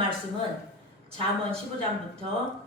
말씀은 잠언 15장부터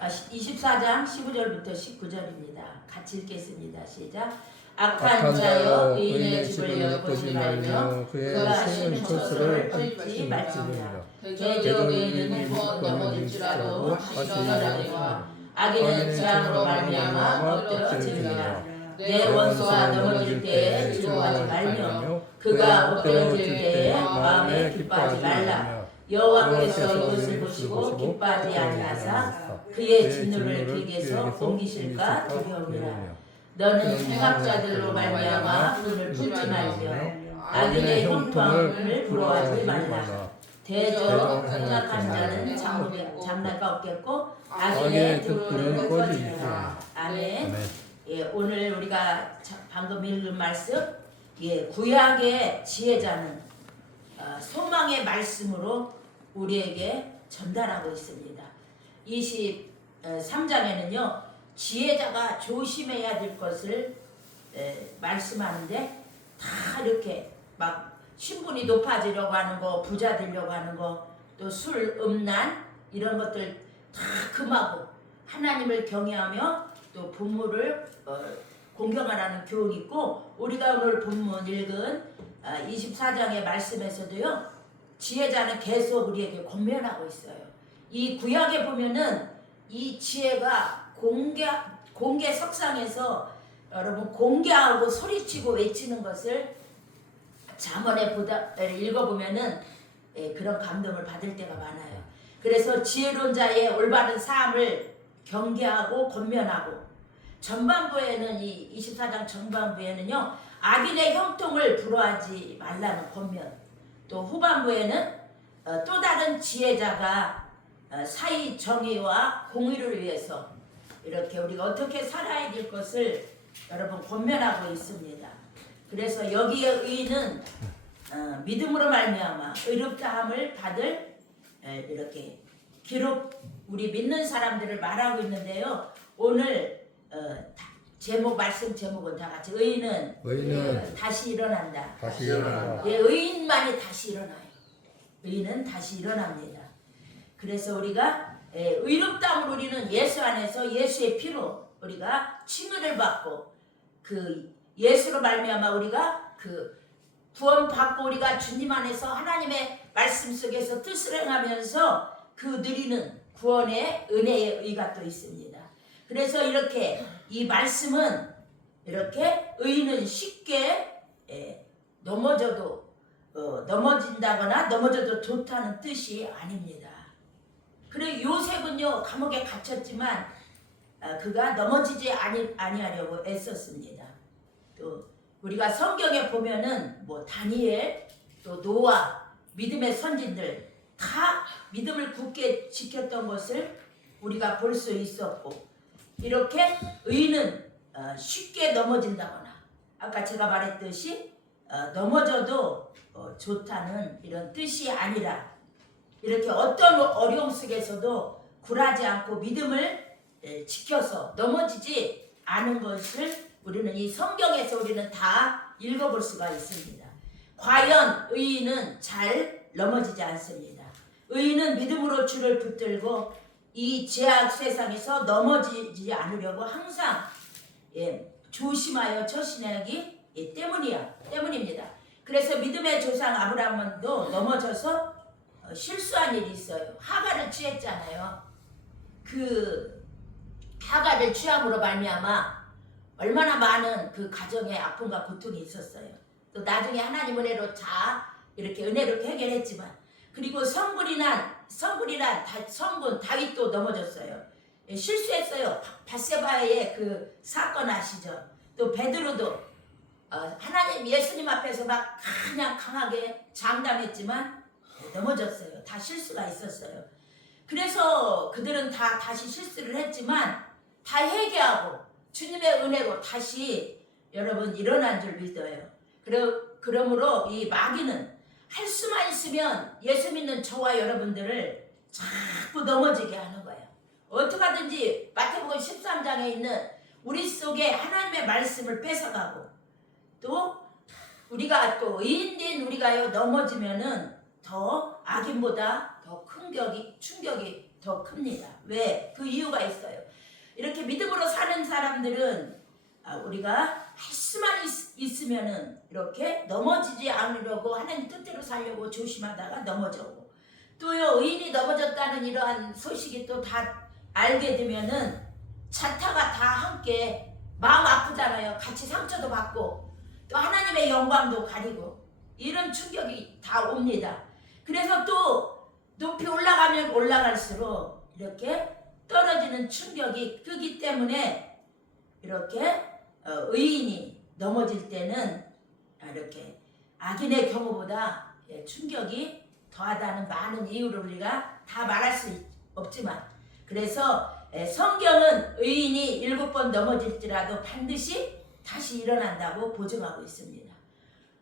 24장 15절부터 19절입니다. 같이 읽겠습니다. 시작. 악한 자여 의인의 집을 엿보지 말며 그가 쉬는 처소를 뜯지 말지니라. 대저 의인은 두번 넘어질지라도 다시 일어나리와 악인은 재앙으로 말미암아 엎드러지리라. 내 원수가 넘어질 때에 즐거워하지 말며 그가 엎드러질 때에 마음에 기뻐하지 말라. 여호와께서 이것을 보시고 기뻐하지 아니하사 그의 진노를 길게서 옮기실까 두려우니라. 너는 행악자들로 말미암아 눈을 품지 말며 악인의 형통을 부러워하지 말라. 대저 행악한 자는 장래가 없겠고 악인의 등불은 꺼지리라. 아멘. 예, 오늘 우리가 방금 읽은 말씀, 예, 구약의 지혜자는 소망의 말씀으로 우리에게 전달하고 있습니다. 23장에는요 지혜자가 조심해야 될 것을 말씀하는데, 다 이렇게 막 신분이 높아지려고 하는 거, 부자 되려고 하는 거, 또 술, 음란 이런 것들 다 금하고 하나님을 경외하며 또 부모를 공경하라는 교훈이 있고, 우리가 오늘 본문 읽은 24장의 말씀에서도요 지혜자는 계속 우리에게 권면하고 있어요. 이 구약에 보면은 이 지혜가 공개 석상에서 여러분 공개하고 소리치고 외치는 것을 잠언에 읽어보면은 그런 감동을 받을 때가 많아요. 그래서 지혜로운 자의 올바른 삶을 경계하고 권면하고, 전반부에는 이 24장 전반부에는요 악인의 형통을 부러워하지 말라는 권면, 또 후반부에는 또 다른 지혜자가 사의 정의와 공의를 위해서 이렇게 우리가 어떻게 살아야 될 것을 여러분 권면하고 있습니다. 그래서 여기에 의인은 믿음으로 말미암아 의롭다함을 받을 이렇게 기록, 우리 믿는 사람들을 말하고 있는데요. 오늘 말씀 제목은 다 같이 의인은 다시 일어난다. 다시 일어난다. 예, 의인만이 다시 일어나요. 의인은 다시 일어납니다. 그래서 우리가 의롭다함을 우리는 예수 안에서 예수의 피로 우리가 칭의를 받고, 그 예수로 말미암아 우리가 그 구원 받고 우리가 주님 안에서 하나님의 말씀 속에서 뜻을 행하면서 그 누리는 구원의 은혜의 의가 또 있습니다. 그래서 이렇게 이 말씀은 이렇게 의인은 쉽게 넘어져도 넘어진다거나 넘어져도 좋다는 뜻이 아닙니다. 그리고 요셉은요 감옥에 갇혔지만 그가 넘어지지 아니하려고 애썼습니다. 또 우리가 성경에 보면은 뭐 다니엘, 또 노아, 믿음의 선진들 다 믿음을 굳게 지켰던 것을 우리가 볼 수 있었고, 이렇게 의인은 쉽게 넘어진다거나 아까 제가 말했듯이 넘어져도 좋다는 이런 뜻이 아니라, 이렇게 어떤 어려움 속에서도 굴하지 않고 믿음을 지켜서 넘어지지 않은 것을 우리는 이 성경에서 우리는 다 읽어볼 수가 있습니다. 과연 의인은 잘 넘어지지 않습니다. 의인은 믿음으로 주를 붙들고 이 죄악 세상에서 넘어지지 않으려고 항상 조심하여 처신하기 때문입니다. 그래서 믿음의 조상 아브라함도 넘어져서 실수한 일이 있어요. 하가를 취했잖아요. 그 하가를 취함으로 말미암아 얼마나 많은 그 가정의 아픔과 고통이 있었어요. 또 나중에 하나님 은혜로 이렇게 은혜롭게 해결했지만, 그리고 성군이 난 성군 다윗도 넘어졌어요. 실수했어요. 밧세바의 그 사건 아시죠? 또 베드로도 하나님 예수님 앞에서 막 그냥 강하게 장담했지만 넘어졌어요. 다 실수가 있었어요. 그래서 그들은 다시 실수를 했지만 다 회개하고 주님의 은혜로 다시 여러분 일어난 줄 믿어요. 그러므로 이 마귀는 할 수만 있으면 예수 믿는 저와 여러분들을 자꾸 넘어지게 하는 거예요. 어떻게 하든지 마태복음 13장에 있는 우리 속에 하나님의 말씀을 뺏어가고, 또 우리가 또 의인된 우리가요 넘어지면은 더 악인보다 더 더 큰 충격이 더 큽니다. 왜? 그 이유가 있어요. 이렇게 믿음으로 사는 사람들은 우리가 할 수만 있으면은 이렇게 넘어지지 않으려고 하나님 뜻대로 살려고 조심하다가 넘어져고, 또요 의인이 넘어졌다는 이러한 소식이 또 다 알게 되면은 자타가 다 함께 마음 아프잖아요. 같이 상처도 받고 또 하나님의 영광도 가리고 이런 충격이 다 옵니다. 그래서 또 높이 올라가면 올라갈수록 이렇게 떨어지는 충격이 크기 때문에 이렇게 의인이 넘어질 때는 이렇게 악인의 경우보다 충격이 더하다는 많은 이유를 우리가 다 말할 수 없지만, 그래서 성경은 의인이 7번 넘어질지라도 반드시 다시 일어난다고 보증하고 있습니다.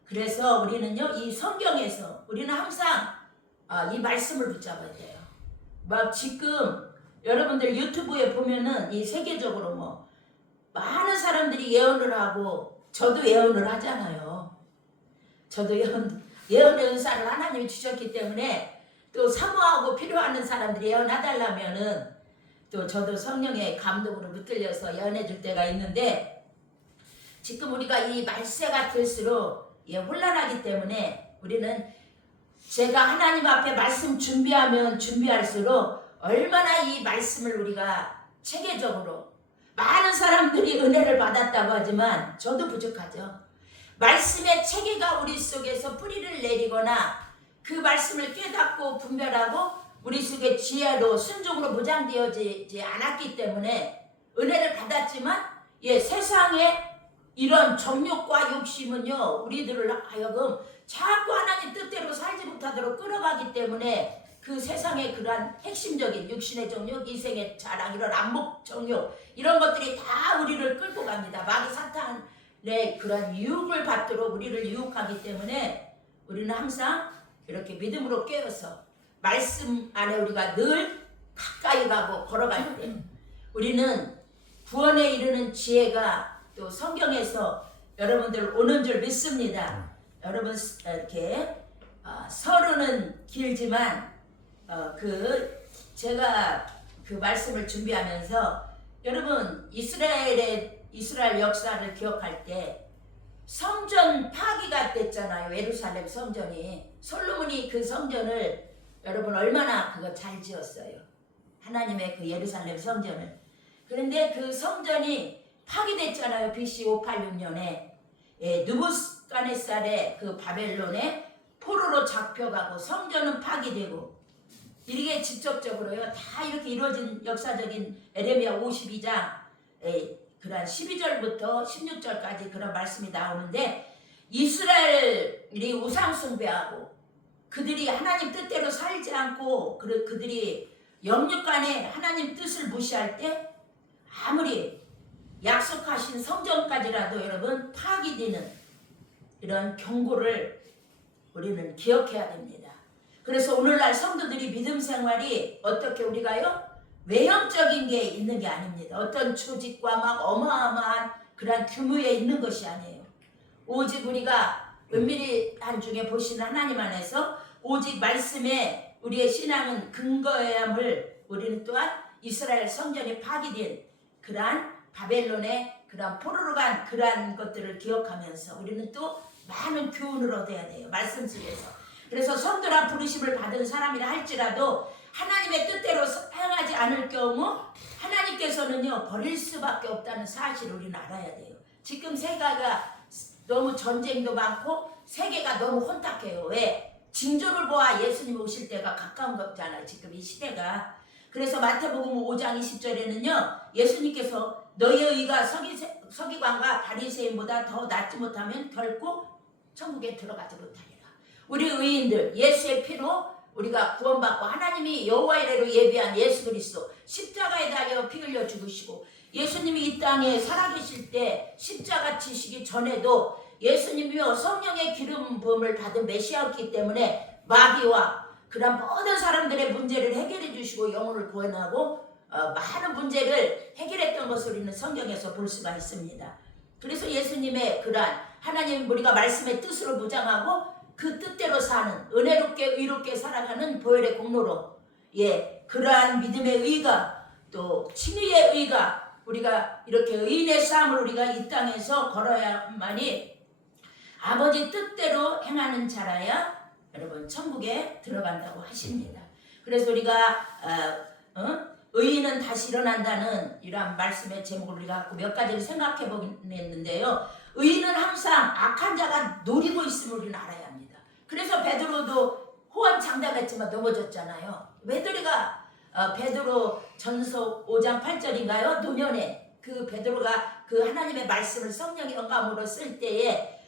그래서 우리는요 이 성경에서 우리는 항상 이 말씀을 붙잡아야 돼요. 막 지금 여러분들 유튜브에 보면은 이 세계적으로 뭐 많은 사람들이 예언을 하고, 저도 예언을 하잖아요. 저도 예언의 은사를 하나님이 주셨기 때문에 또 사모하고 필요하는 사람들이 예언해달라면은 또 저도 성령의 감동으로 붙들려서 예언해 줄 때가 있는데, 지금 우리가 이 말세가 될수록 혼란하기 때문에 우리는 제가 하나님 앞에 말씀 준비하면 준비할수록 얼마나 이 말씀을 우리가 체계적으로, 많은 사람들이 은혜를 받았다고 하지만 저도 부족하죠. 말씀의 체계가 우리 속에서 뿌리를 내리거나 그 말씀을 깨닫고 분별하고 우리 속에 지혜로 순종으로 무장되어지지 않았기 때문에 은혜를 받았지만 세상의 이런 정욕과 욕심은요 우리들을 하여금 자꾸 하나님 뜻대로 살지 못하도록 끌어가기 때문에 그 세상의 그러한 핵심적인 육신의 정욕, 이생의 자랑, 이런 안목 정욕 이런 것들이 다 우리를 끌고 갑니다. 마귀 사탄의 그러한 유혹을 받도록 우리를 유혹하기 때문에 우리는 항상 이렇게 믿음으로 깨어서 말씀 안에 우리가 늘 가까이 가고 걸어갈 때 우리는 구원에 이르는 지혜가 또 성경에서 여러분들 오는 줄 믿습니다. 여러분 이렇게 서론은 길지만 제가 그 말씀을 준비하면서 여러분 이스라엘 역사를 기억할 때 성전 파기가 됐잖아요. 예루살렘 성전이. 솔로몬이 그 성전을 여러분 얼마나 그거 잘 지었어요. 하나님의 그 예루살렘 성전을. 그런데 그 성전이 파기됐잖아요. BC 586년에 느부갓네살의 그 바벨론에 포로로 잡혀가고 성전은 파기되고, 이게 직접적으로요 다 이렇게 이루어진 역사적인 에레미야 52장 그런 12절부터 16절까지 그런 말씀이 나오는데, 이스라엘이 우상 숭배하고 그들이 하나님 뜻대로 살지 않고 그들이 영육간에 하나님 뜻을 무시할 때 아무리 약속하신 성전까지라도 여러분 파기되는 이런 경고를 우리는 기억해야 됩니다. 그래서 오늘날 성도들이 믿음 생활이 어떻게 우리가요 외형적인 게 있는 게 아닙니다. 어떤 조직과 막 어마어마한 그런 규모에 있는 것이 아니에요. 오직 우리가 은밀한 중에 보시는 하나님 안에서 오직 말씀에 우리의 신앙은 근거해야 함을 우리는 또한 이스라엘 성전이 파기된 그러한 바벨론의 그러한 포로로 간 그러한 것들을 기억하면서 우리는 또 많은 교훈을 얻어야 돼요. 말씀 속에서. 그래서 성도라 부르심을 받은 사람이라 할지라도 하나님의 뜻대로 행하지 않을 경우 하나님께서는요 버릴 수밖에 없다는 사실을 우리는 알아야 돼요. 지금 세계가 너무 전쟁도 많고 세계가 너무 혼탁해요. 왜? 징조를 보아 예수님 오실 때가 가까운 거잖아요. 지금 이 시대가. 그래서 마태복음 5장 20절에는요 예수님께서 너희의 의가 서기관과 바리새인보다 더 낫지 못하면 결코 천국에 들어가지 못하리라. 우리 의인들 예수의 피로 우리가 구원받고 하나님이 여호와 이레로 예비한 예수 그리스도 십자가에 달려 피 흘려 죽으시고, 예수님이 이 땅에 살아계실 때 십자가 지시기 전에도 예수님이요 성령의 기름 부음을 받은 메시아였기 때문에 마귀와 그런 모든 사람들의 문제를 해결해 주시고 영혼을 구원하고 많은 문제를 해결했던 것을 우리는 성경에서 볼 수가 있습니다. 그래서 예수님의 그러한 하나님 우리가 말씀의 뜻으로 무장하고 그 뜻대로 사는 은혜롭게 의롭게 살아가는 보혈의 공로로 그러한 믿음의 의가 또 칭의의 의가 우리가 이렇게 의인의 삶을 우리가 이 땅에서 걸어야만이 아버지 뜻대로 행하는 자라야 여러분 천국에 들어간다고 하십니다. 그래서 우리가 의인은 다시 일어난다는 이러한 말씀의 제목을 우리가 갖고 몇 가지를 생각해 보겠는데요. 의인은 항상 악한 자가 노리고 있음을 우리는 알아야 합니다. 그래서 베드로도 호언장담했지만 넘어졌잖아요. 베드로 전서 5장 8절인가요? 노년에 그 베드로가 그 하나님의 말씀을 성령의 영감으로 쓸 때에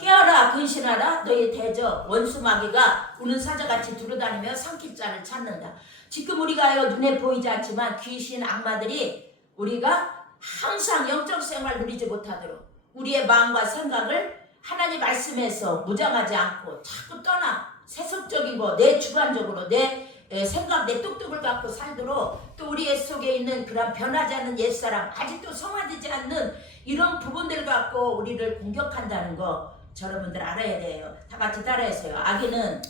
깨어라 근신하라 너희 대적 원수 마귀가 우는 사자같이 두루다니며 삼킬 자를 찾는다. 지금 우리가요 눈에 보이지 않지만 귀신 악마들이 우리가 항상 영적 생활 누리지 못하도록 우리의 마음과 생각을 하나님 말씀에서 무장하지 않고 자꾸 떠나 세속적인 거 내 주관적으로 내 생각 내 뚝뚝을 갖고 살도록 또 우리 속에 있는 그런 변하지 않는 옛사람 아직도 성화되지 않는 이런 부분들 갖고 우리를 공격한다는 거 여러분들 알아야 돼요. 다 같이 따라해서요. 악인은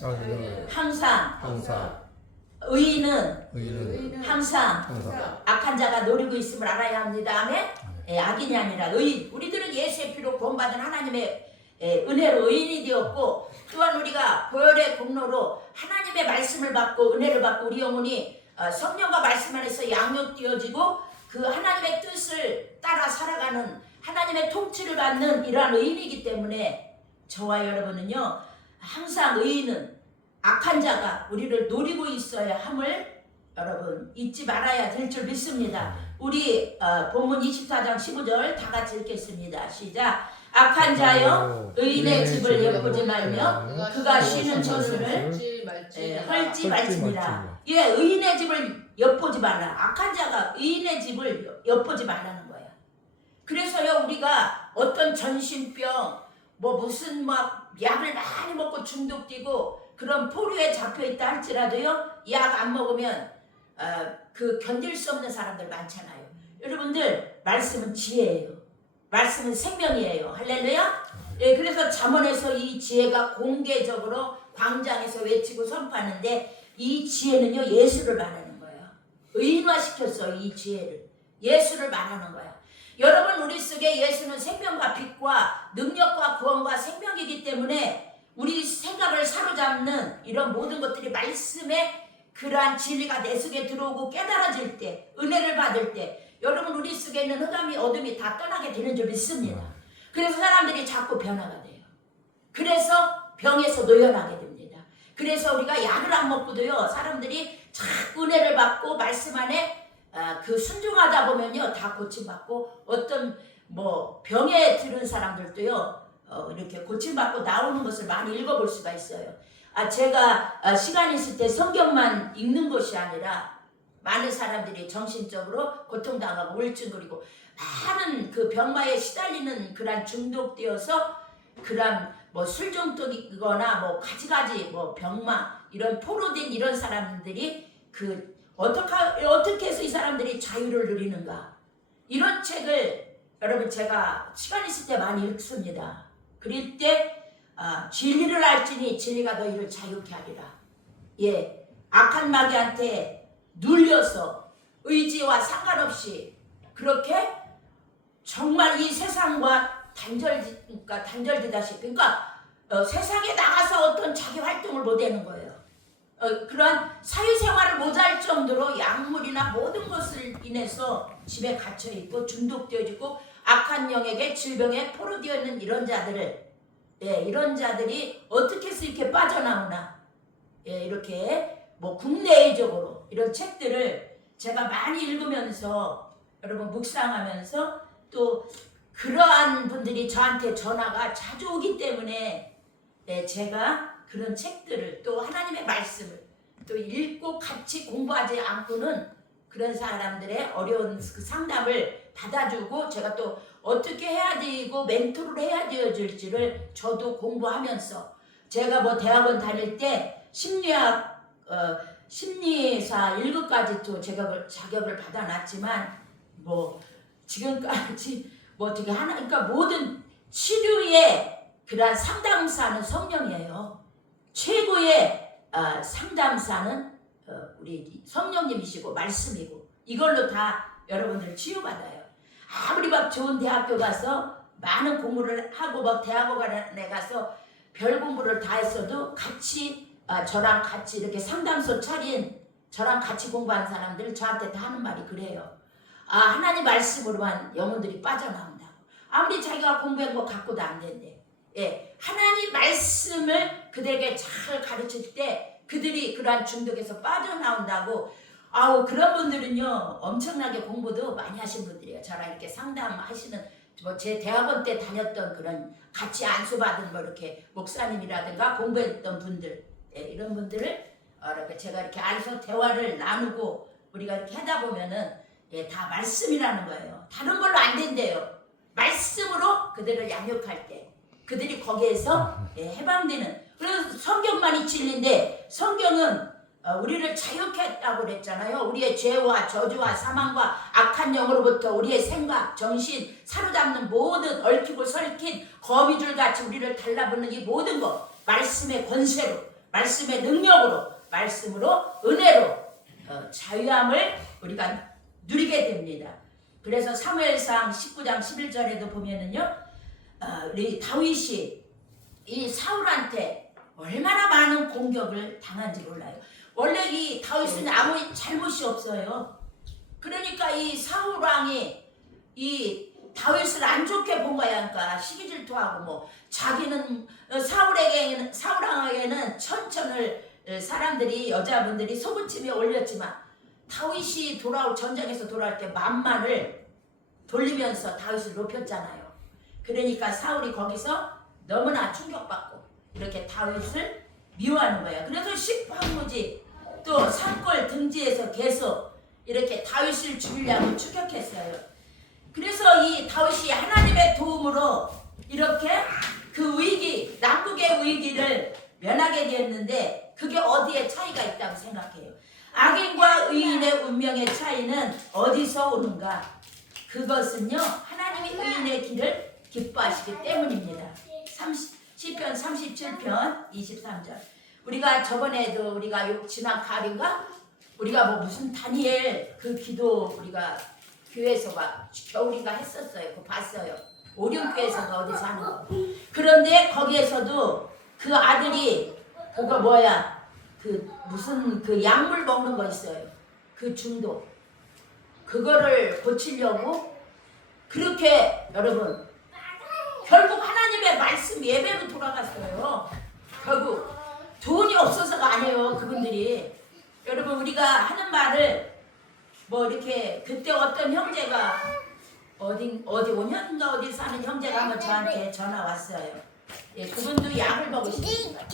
항상 의인은 항상 악한 자가 노리고 있음을 알아야 합니다. 아멘? 악인이 아니라 의인. 우리들은 예수의 피로 구원받은 하나님의 은혜로 의인이 되었고 또한 우리가 보혈의 공로로 하나님의 말씀을 받고 은혜를 받고 우리 영혼이 성령과 말씀 안에서 양육되어지고 그 하나님의 뜻을 따라 살아가는 하나님의 통치를 받는 이러한 의인이기 때문에 저와 여러분은요 항상 의인은 악한 자가 우리를 노리고 있어야 함을 여러분 잊지 말아야 될 줄 믿습니다. 우리 본문 24장 15절 다 같이 읽겠습니다. 시작. 악한 자여 의인의 집을 엿보지 말며 그가 쉬는 저수를 헐지 말지니라. 의인의 집을 엿보지 말라. 악한 자가 의인의 집을 엿보지 말라는 거야. 그래서요 우리가 어떤 전신병 무슨 약을 많이 먹고 중독되고 그런 포류에 잡혀있다 할지라도요 약 안 먹으면 그 견딜 수 없는 사람들 많잖아요. 여러분들 말씀은 지혜예요. 말씀은 생명이에요. 할렐루야. 그래서 잠언에서 이 지혜가 공개적으로 광장에서 외치고 선포하는데 이 지혜는요 예수를 말하는 거예요. 의인화시켰어요. 이 지혜를 예수를 말하는 거야. 여러분 우리 속에 예수는 생명과 빛과 능력과 구원과 생명이기 때문에 우리 생각을 사로잡는 이런 모든 것들이 말씀의 그러한 진리가 내 속에 들어오고 깨달아질 때 은혜를 받을 때 여러분 우리 속에 있는 흑암이 어둠이 다 떠나게 되는 줄 믿습니다. 그래서 사람들이 자꾸 변화가 돼요. 그래서 병에서 노연하게 됩니다. 그래서 우리가 약을 안 먹고도요 사람들이 자꾸 은혜를 받고 말씀 안에 그 순종하다 보면요 다 고침받고 어떤 병에 들은 사람들도요 이렇게 고침받고 나오는 것을 많이 읽어볼 수가 있어요. 제가 시간 있을 때 성경만 읽는 것이 아니라 많은 사람들이 정신적으로 고통당하고 우울증 그리고 많은 그 병마에 시달리는 그런 중독되어서 그런 술 중독이거나 가지가지 병마 이런 포로된 이런 사람들이 어떻게 해서 이 사람들이 자유를 누리는가 이런 책을 여러분 제가 시간 있을 때 많이 읽습니다. 그럴 때 진리를 알지니 진리가 너희를 자유케 하리라. 악한 마귀한테 눌려서 의지와 상관없이 그렇게 정말 이 세상과 단절되다시피 그러니까 세상에 나가서 어떤 자기 활동을 못하는 거예요. 그러한 사회생활을 못할 정도로 약물이나 모든 것을 인해서 집에 갇혀있고 중독되어지고 악한 영에게 질병에 포로되어 있는 이런 자들을 이런 자들이 어떻게 해서 이렇게 빠져나오나 이렇게 국내외적으로 이런 책들을 제가 많이 읽으면서 여러분 묵상하면서 또 그러한 분들이 저한테 전화가 자주 오기 때문에 제가 그런 책들을 또 하나님의 말씀을 또 읽고 같이 공부하지 않고는 그런 사람들의 어려운 그 상담을 받아주고 제가 또 어떻게 해야 되고 멘토를 해야 되어질지를 저도 공부하면서 제가 대학원 다닐 때 심리학 심리사 1급까지 또 자격을 받아놨지만 지금까지 어떻게 하나 그러니까 모든 치료의 그러한 상담사는 성령이에요. 최고의 상담사는 우리 성령님이시고 말씀이고, 이걸로 다 여러분들 치유받아요. 아무리 막 좋은 대학교 가서 많은 공부를 하고 막 대학원에 가서 별 공부를 다 했어도 같이 저랑 같이 이렇게 상담소 차린 저랑 같이 공부한 사람들 저한테 다 하는 말이 그래요. 하나님 말씀으로만 영혼들이 빠져나온다고. 아무리 자기가 공부한 거 갖고도 안 된대. 예, 하나님 말씀을 그들에게 잘 가르칠 때 그들이 그러한 중독에서 빠져나온다고. 그런 분들은요 엄청나게 공부도 많이 하신 분들이에요. 저랑 이렇게 상담하시는 제 대학원 때 다녔던 그런 같이 안수받은 이렇게 목사님이라든가 공부했던 분들, 예, 이런 분들을 제가 이렇게 안수 대화를 나누고 우리가 이렇게 하다 보면은 다 말씀이라는 거예요. 다른 걸로 안 된대요. 말씀으로 그들을 양육할 때 그들이 거기에서 해방되는. 그래서 성경만이 진리인데 성경은 우리를 자유케 했다고 그랬잖아요. 우리의 죄와 저주와 사망과 악한 영으로부터 우리의 생각, 정신 사로잡는 모든 얽히고 설킨 거미줄같이 우리를 달라붙는 이 모든 것, 말씀의 권세로, 말씀의 능력으로, 말씀으로, 은혜로 자유함을 우리가 누리게 됩니다. 그래서 사무엘상 19장 11절에도 보면은요, 우리 다윗이 이 사울한테 얼마나 많은 공격을 당한지 몰라요. 원래 이 다윗은 아무 잘못이 없어요. 그러니까 이 사울 왕이 이 다윗을 안 좋게 본 거야. 그러니까 시기질투하고 뭐 자기는 사울 왕에게는 천천을 사람들이 여자분들이 소부침에 올렸지만 다윗이 전장에서 돌아올 때 만만을 돌리면서 다윗을 높였잖아요. 그러니까 사울이 거기서 너무나 충격받고 이렇게 다윗을 미워하는 거야. 그래서 십황무지 또 산골 등지에서 계속 이렇게 다윗을 죽이려고 추격했어요. 그래서 이 다윗이 하나님의 도움으로 이렇게 그 위기, 남북의 위기를 면하게 되었는데 그게 어디에 차이가 있다고 생각해요? 악인과 의인의 운명의 차이는 어디서 오는가? 그것은요 하나님이 의인의 길을 기뻐하시기 때문입니다. 시편 37편 23절. 우리가 저번에도 우리가 지난 가을인가 우리가 뭐 무슨 다니엘 그 기도 우리가 교회에서 겨울인가 했었어요. 그거 봤어요. 오륜교회에서가 어디서 하는 거. 그런데 거기에서도 그 아들이 그거 뭐야 그 무슨 그 약물 먹는 거 있어요. 그 중독. 그거를 고치려고 그렇게 여러분 결국 하나님의 말씀 예배로 돌아갔어요. 결국 돈이 없어서가 아니에요. 그분들이. 여러분 우리가 하는 말을 뭐 이렇게 그때 어떤 형제가 어디 5년인가 어디 사는 형제가 한번 저한테 전화 왔어요. 예, 그분도 약을 먹으십니다.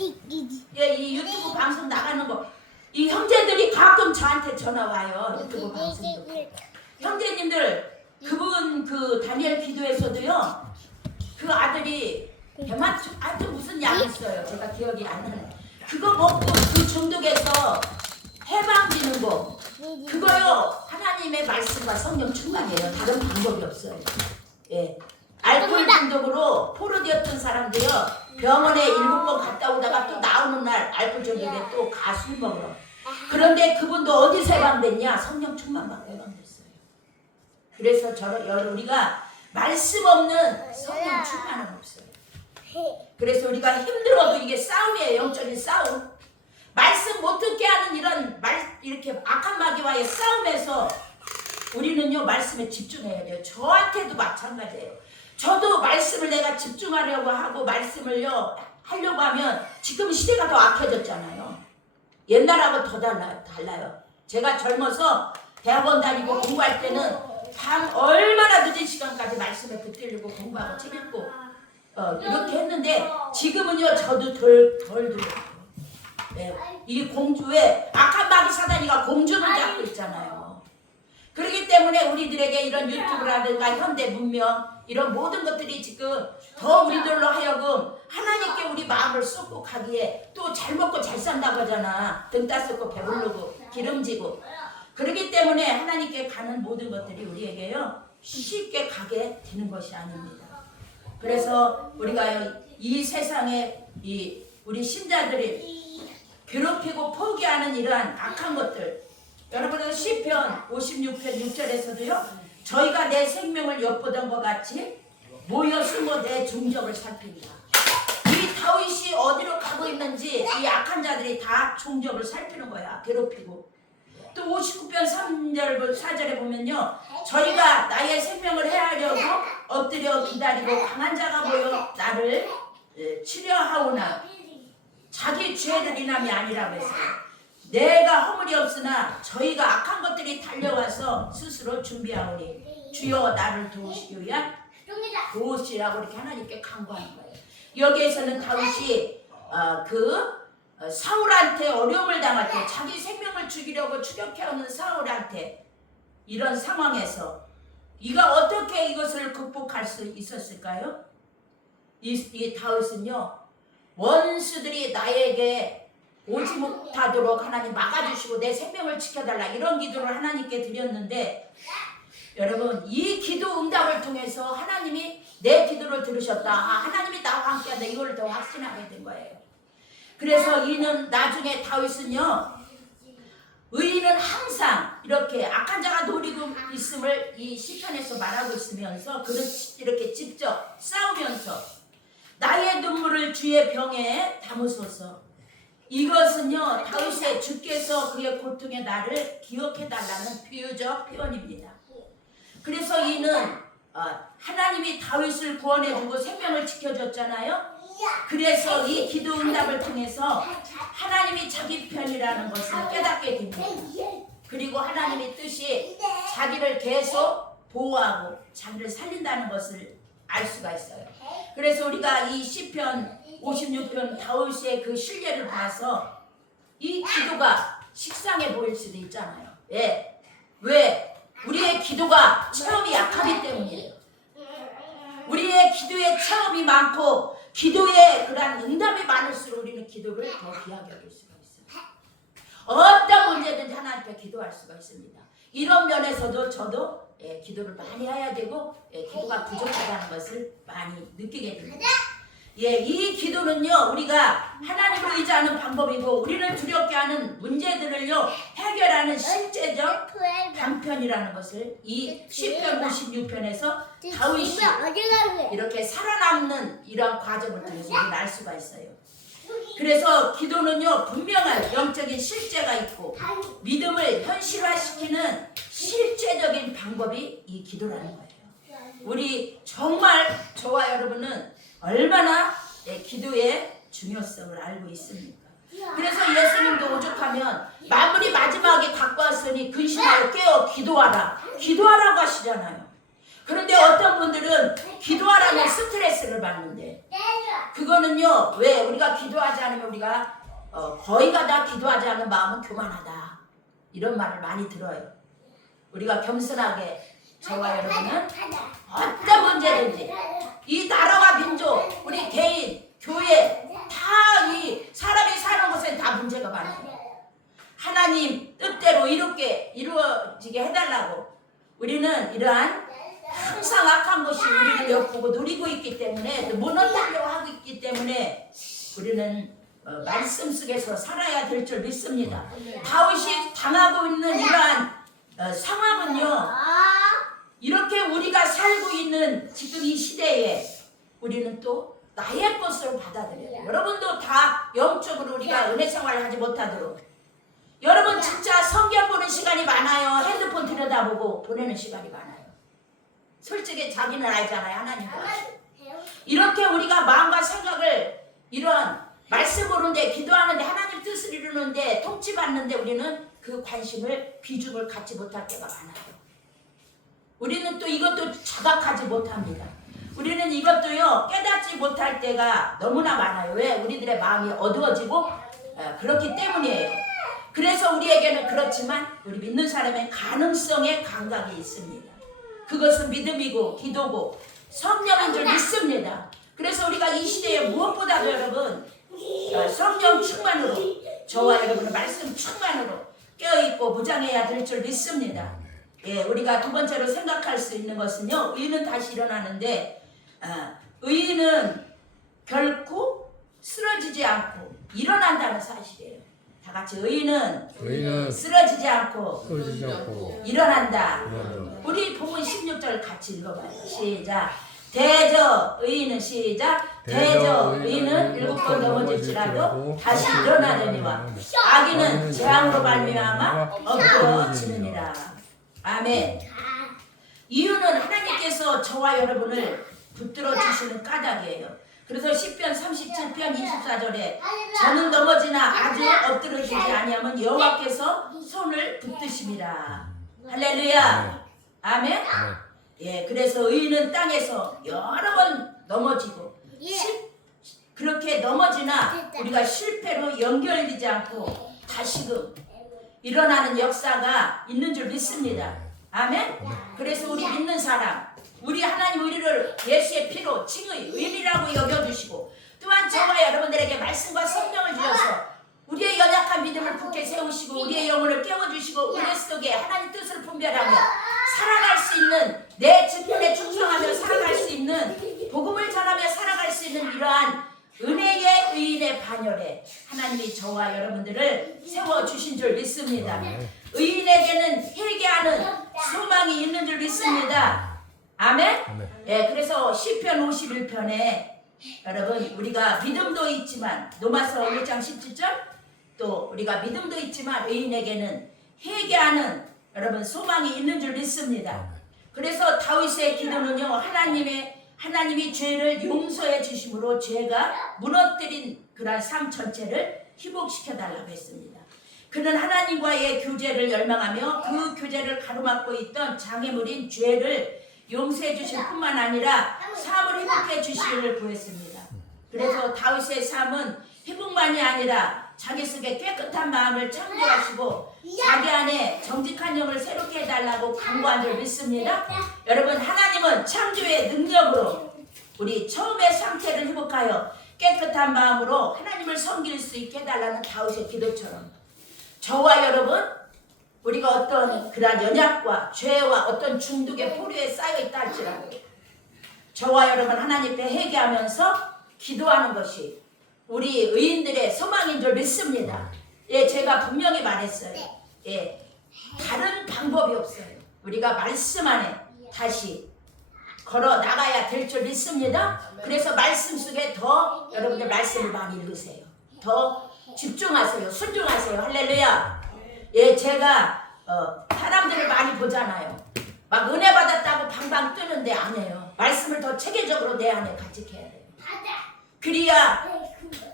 예, 이 유튜브 방송 나가는 거 이 형제들이 가끔 저한테 전화 와요. 유튜브 방송도. 형제님들 그분 그 다니엘 기도에서도요. 그 아들이 하여튼 무슨 약이 있어요. 제가 기억이 안 나네. 그거 먹고 그 중독에서 해방되는 거 그거요 하나님의 말씀과 성령 충만이에요. 다른 방법이 없어요. 예, 알코올 중독으로 포로되었던 사람도요 병원에 7번 갔다 오다가 또 나오는 날 알코올 중독에 또 술 먹으러. 그런데 그분도 어디서 해방됐냐? 성령 충만 받고 해방됐어요. 그래서 우리가 말씀 없는 성령 충만은 없어요. 그래서 우리가 힘들어도 이게 싸움이에요. 영적인 싸움. 말씀 못 듣게 하는 이렇게 악한 마귀와의 싸움에서 우리는요 말씀에 집중해야 돼요. 저한테도 마찬가지예요. 저도 말씀을 내가 집중하려고 하고 말씀을요 하려고 하면 지금 시대가 더 악해졌잖아요. 옛날하고 더 달라요. 제가 젊어서 대학원 다니고 공부할 때는 밤 얼마나 늦은 시간까지 말씀에 붙들리고 공부하고 책 읽고 이렇게 했는데 지금은요 저도 덜 들어요. 네. 이 공주에 악한 마귀 사단이가 공주를 잡고 있잖아요. 그렇기 때문에 우리들에게 이런 유튜브라든가 현대 문명 이런 모든 것들이 지금 더 우리들로 하여금 하나님께 우리 마음을 쏟고 가기에 또 잘 먹고 잘 산다고 하잖아. 등 따숩고 배부르고 기름지고. 그렇기 때문에 하나님께 가는 모든 것들이 우리에게요 쉽게 가게 되는 것이 아닙니다. 그래서 우리가 이 세상에 우리 신자들이 괴롭히고 포기하는 이러한 악한 것들, 여러분은 시편 56편 6절에서도요, 저희가 내 생명을 엿보던 것 같이 모여 숨어 내 종적을 살핀다. 이 다윗이 어디로 가고 있는지 이 악한 자들이 다 종적을 살피는 거야. 괴롭히고. 또 59편 3절 4절에 보면요, 저희가 나의 생명을 해하려고 엎드려 기다리고 강한 자가 모여 나를 치려하오나 자기 죄를 인함이 아니라고 했어요. 내가 허물이 없으나 저희가 악한 것들이 달려와서 스스로 준비하오니 주여 나를 도우시기위한 도우시라고 이렇게 하나님께 간구하는 거예요. 여기에서는 다윗이 사울한테 어려움을 당할 때, 자기 생명을 죽이려고 추격해오는 사울한테 이런 상황에서 이가 어떻게 이것을 극복할 수 있었을까요? 이 다윗은요, 원수들이 나에게 오지 못하도록 하나님 막아주시고 내 생명을 지켜달라, 이런 기도를 하나님께 드렸는데, 여러분 이 기도 응답을 통해서 하나님이 내 기도를 들으셨다, 하나님이 나와 함께한다, 이걸 더 확신하게 된 거예요. 그래서 이는 나중에 다윗은요, 의인은 항상 이렇게 악한 자가 노리고 있음을 이 시편에서 말하고 있으면서 그는 이렇게 직접 싸우면서 나의 눈물을 주의 병에 담으소서, 이것은요 다윗의 주께서 그의 고통의 날을 기억해달라는 비유적 표현입니다. 그래서 이는 하나님이 다윗을 구원해주고 생명을 지켜줬잖아요. 그래서 이 기도 응답을 통해서 하나님이 자기 편이라는 것을 깨닫게 됩니다. 그리고 하나님의 뜻이 자기를 계속 보호하고 자기를 살린다는 것을 알 수가 있어요. 그래서 우리가 이 시편 56편 다윗의 그 신뢰를 봐서 이 기도가 식상해 보일 수도 있잖아요. 왜? 우리의 기도가 체험이 약하기 때문이에요. 우리의 기도에 체험이 많고 기도에 그러한 응답이 많을수록 우리는 기도를 더 귀하게 여길 수가 있어요. 어떤 문제든지 하나님께 기도할 수가 있습니다. 이런 면에서도 저도 기도를 많이 해야 되고 기도가 부족하다는 것을 많이 느끼게 됩니다. 이 기도는요, 우리가 하나님을 의지하는 방법이고 우리를 두렵게 하는 문제들을요 해결하는 실제적 방편이라는 것을 이 시편 56편에서 다윗이 이렇게 살아남는 이런 과정을 통해서 우리는 알 수가 있어요. 그래서 기도는요 분명한 영적인 실제가 있고 믿음을 현실화시키는 실제적인 방법이 이 기도라는 거예요. 우리 정말 저와 여러분은 얼마나 기도의 중요성을 알고 있습니까? 그래서 예수님도 오죽하면 마무리 마지막에 갖고 왔으니 근심하여 깨어 기도하라고 하시잖아요. 그런데 어떤 분들은 기도하라면 스트레스를 받는데, 그거는요 왜 우리가 기도하지 않으면 우리가 거의가 다 기도하지 않는 마음은 교만하다, 이런 말을 많이 들어요. 우리가 겸손하게 저와 여러분은 어떤 문제든지 이 나라와 민족, 우리 개인, 교회 다 이 사람이 사는 곳엔 다 문제가 많아요. 하나님 뜻대로 이루어지게 해달라고 우리는 이러한 항상 악한 것이 우리를 엿보고 누리고 있기 때문에, 무너뜨리려고 하고 있기 때문에 우리는 말씀 속에서 살아야 될 줄 믿습니다. 다윗이 당하고 있는 이러한 상황은요, 이렇게 우리가 살고 있는 지금 이 시대에 우리는 또 나의 것으로 받아들여요. 여러분도 다 영적으로 우리가 은혜 생활을 하지 못하도록, 여러분 진짜 성경 보는 시간이 많아요. 핸드폰 들여다보고 보내는 시간이 많아요. 솔직히 자기는 알잖아요, 하나님과. 이렇게 우리가 마음과 생각을 이런 말씀 보는데, 기도하는데, 하나님 뜻을 이루는데, 통치받는데 우리는 그 관심을, 비중을 갖지 못할 때가 많아요. 우리는 또 이것도 자각하지 못합니다. 우리는 이것도요 깨닫지 못할 때가 너무나 많아요. 왜? 우리들의 마음이 어두워지고 그렇기 때문이에요. 그래서 우리에게는 그렇지만 우리 믿는 사람의 가능성의 감각이 있습니다. 그것은 믿음이고 기도고 성령인 줄 믿습니다. 그래서 우리가 이 시대에 무엇보다도 여러분 성령 충만으로, 저와 여러분의 말씀 충만으로 깨어있고 무장해야 될 줄 믿습니다. 우리가 두 번째로 생각할 수 있는 것은요, 의인은 다시 일어나는데 의인은 결코 쓰러지지 않고 일어난다는 사실이에요. 다 같이 의인은 쓰러지지 않고 일어난다. 우리 본문 16절 같이 읽어봐요. 시작. 대저 의인은 시작. 대저 의인은 7번 넘어질지라도 다시 일어나려니와 악인은 재앙으로 말미암아 엎드러지느니라. 아멘. 이유는 하나님께서 저와 여러분을 붙들어 주시는 까닭이에요. 그래서 시편 37편 24절에 저는 넘어지나 아주 엎드러지지 아니하면 여호와께서 손을 붙드심이라. 할렐루야. 아멘. 예, 그래서 의인은 땅에서 여러 번 넘어지고 그렇게 넘어지나 우리가 실패로 연결되지 않고 다시금 일어나는 역사가 있는 줄 믿습니다. 아멘. 그래서 우리 믿는 사람, 우리 하나님 우리를 예수의 피로 칭의 의인이라고 여겨주시고 또한 저와 여러분들에게 말씀과 성령을 주셔서 우리의 연약한 믿음을 굳게 세우시고 우리의 영혼을 깨워주시고 우리 속에 하나님 뜻을 분별하며 살아갈 수 있는 내 직분에 충성하며 살아갈 수 있는 복음을 전하며 살아갈 수 있는 이러한 은혜의 의인의 반열에 하나님이 저와 여러분들을 세워주신 줄 믿습니다. 의인에게는 회개하는 소망이 있는 줄 믿습니다. 아멘? 예, 그래서 시편 51편에 여러분 우리가 믿음도 있지만 로마서 1장 17절 또 우리가 믿음도 있지만 의인에게는 회개하는 여러분 소망이 있는 줄 믿습니다. 그래서 다윗의 기도는요 하나님이 죄를 용서해 주심으로 죄가 무너뜨린 그러한 삶 전체를 회복시켜 달라고 했습니다. 그는 하나님과의 교제를 열망하며 그 교제를 가로막고 있던 장애물인 죄를 용서해 주실 뿐만 아니라 삶을 회복해 주시기를 구했습니다. 그래서 다윗의 삶은 회복만이 아니라 자기 속에 깨끗한 마음을 창조하시고 자기 안에 정직한 영을 새롭게 해달라고 간구한 줄 믿습니다. 여러분 하나님은 창조의 능력으로 우리 처음의 상태를 회복하여 깨끗한 마음으로 하나님을 섬길 수 있게 해달라는 다윗의 기도처럼 저와 여러분 우리가 어떤 그러한 연약과 죄와 어떤 중독의 포류에 쌓여 있다 할지라도 저와 여러분 하나님께 회개하면서 기도하는 것이 우리 의인들의 소망인 줄 믿습니다. 예, 제가 분명히 말했어요. 예, 다른 방법이 없어요. 우리가 말씀 안에 다시 걸어 나가야 될 줄 믿습니다. 그래서 말씀 속에 더 여러분들 말씀을 많이 읽으세요. 더 집중하세요. 순종하세요. 할렐루야. 예, 제가 사람들을 많이 보잖아요. 막 은혜 받았다고 방방 뜨는데 안 해요. 말씀을 더 체계적으로 내 안에 간직해야 돼요. 그래야